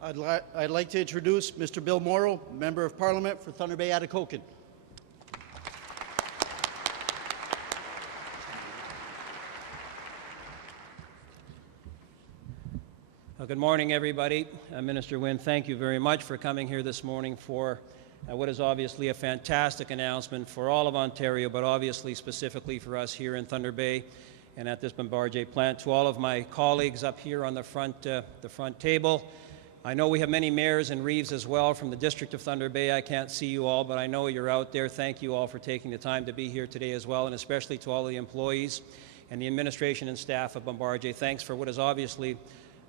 I'd like to introduce Mr. Bill Mauro, Member of Parliament for Thunder Bay Atikokan. Well, good morning, everybody. Minister Wynne, thank you very much for coming here this morning for what is obviously a fantastic announcement for all of Ontario, but obviously specifically for us here in Thunder Bay and at this Bombardier plant. To all of my colleagues up here on the front table, I know we have many mayors and reeves as well from the District of Thunder Bay. I can't see you all, but I know you're out there. Thank you all for taking the time to be here today as well, and especially to all the employees and the administration and staff of Bombardier. Thanks for what is obviously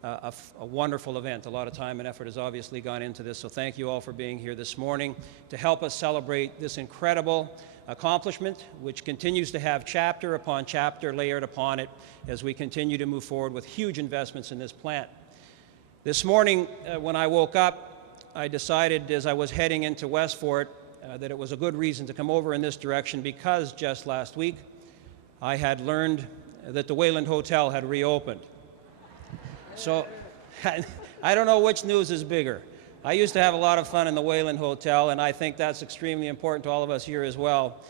a wonderful event. A lot of time and effort has obviously gone into this, so thank you all for being here this morning to help us celebrate this incredible accomplishment, which continues to have chapter upon chapter layered upon it as we continue to move forward with huge investments in this plant. This morning, when I woke up, I decided as I was heading into Westfort that it was a good reason to come over in this direction, because just last week I had learned that the Wayland Hotel had reopened. So I don't know which news is bigger. I used to have a lot of fun in the Wayland Hotel, and I think that's extremely important to all of us here as well.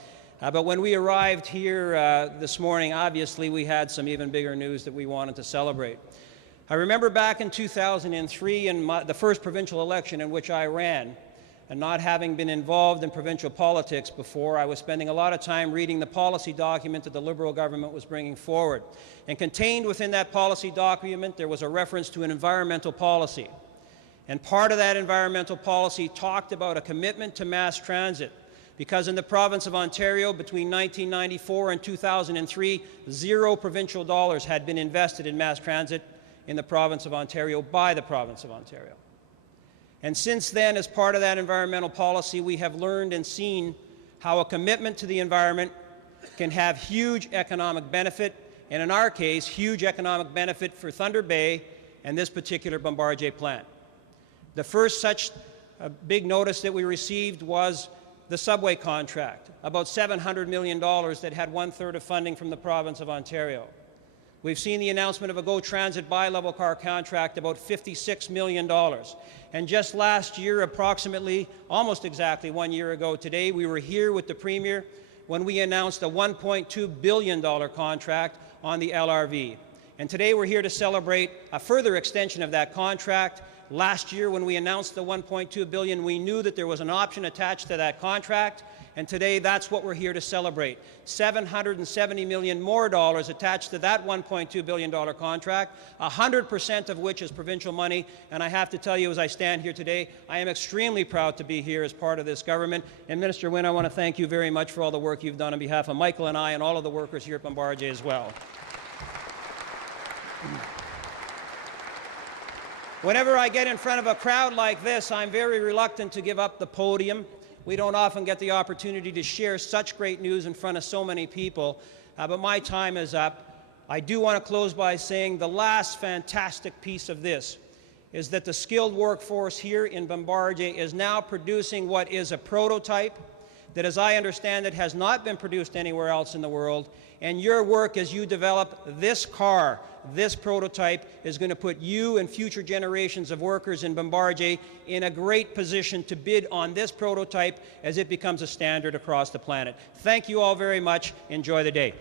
But when we arrived here this morning, obviously we had some even bigger news that we wanted to celebrate. I remember back in 2003 in the first provincial election in which I ran, and not having been involved in provincial politics before, I was spending a lot of time reading the policy document that the Liberal government was bringing forward. And contained within that policy document, there was a reference to an environmental policy. And part of that environmental policy talked about a commitment to mass transit, because in the province of Ontario between 1994 and 2003, zero provincial dollars had been invested in mass transit in the province of Ontario by the province of Ontario. And since then, as part of that environmental policy, we have learned and seen how a commitment to the environment can have huge economic benefit, and in our case, huge economic benefit for Thunder Bay and this particular Bombardier plant. The first such big notice that we received was the subway contract, about $700 million that had 1/3 of funding from the province of Ontario. We've seen the announcement of a GO Transit bi-level car contract, about $56 million. And just last year, approximately, almost exactly 1 year ago today, we were here with the Premier when we announced a $1.2 billion contract on the LRV. And today we're here to celebrate a further extension of that contract. Last year, when we announced the $1.2 billion, we knew that there was an option attached to that contract. And today, that's what we're here to celebrate. $770 million more attached to that $1.2 billion contract, 100% of which is provincial money. And I have to tell you, as I stand here today, I am extremely proud to be here as part of this government. And Minister Wynne, I want to thank you very much for all the work you've done on behalf of Michael and I and all of the workers here at Bombardier as well. Whenever I get in front of a crowd like this, I'm very reluctant to give up the podium. We don't often get the opportunity to share such great news in front of so many people, but my time is up. I do want to close by saying the last fantastic piece of this is that the skilled workforce here in Bombardier is now producing what is a prototype that, as I understand it, has not been produced anywhere else in the world. And your work as you develop this car, this prototype, is going to put you and future generations of workers in Bombardier in a great position to bid on this prototype as it becomes a standard across the planet. Thank you all very much. Enjoy the day.